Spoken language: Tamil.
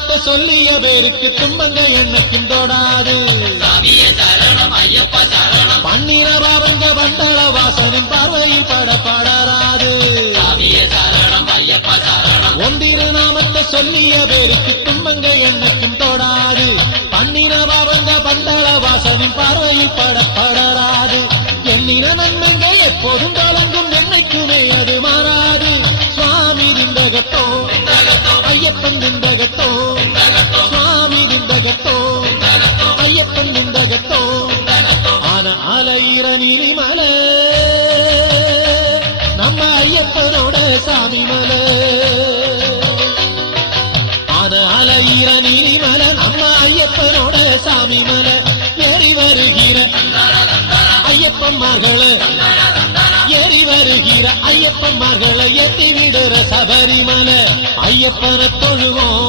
நாமத்தை சொல்லிய பேருக்கு துன்பங்க என்னைக்கும் தொடாது. பண்ணின பாவங்க வண்டள வாசனின் பார்வையில் படப்படராது. ஒன்றிரு நாமத்தை சொல்லிய பேருக்கு துன்பங்க என்னைக்கும் தொடாது. பண்ணின பாவங்க வண்டள வாசனின் பார்வையில் படப்படராது. எண்ணின நன்மைங்க எப்போதும் கலங்கும் என்னைக்குமே அது மாறாது. சுவாமி திண்டகத்தோ ஐயப்பன் திண்டகத்தோ சுவாமி திண்டகத்தோ ஐயப்பன் திண்டகத்தோ ஆன அலையிற நீலிமல நம்ம ஐயப்பனோட சாமி மல. ஆன அலையிற நீலிமல நம்ம ஐயப்பனோட சாமி மல. ஏறி வருகிற ஐயப்பன்மார்களை ஏறி வருகிற ஐயப்பன்மார்களை எத்தி விடுற சபரிமலை ஐயப்பனை தொழுவோம்.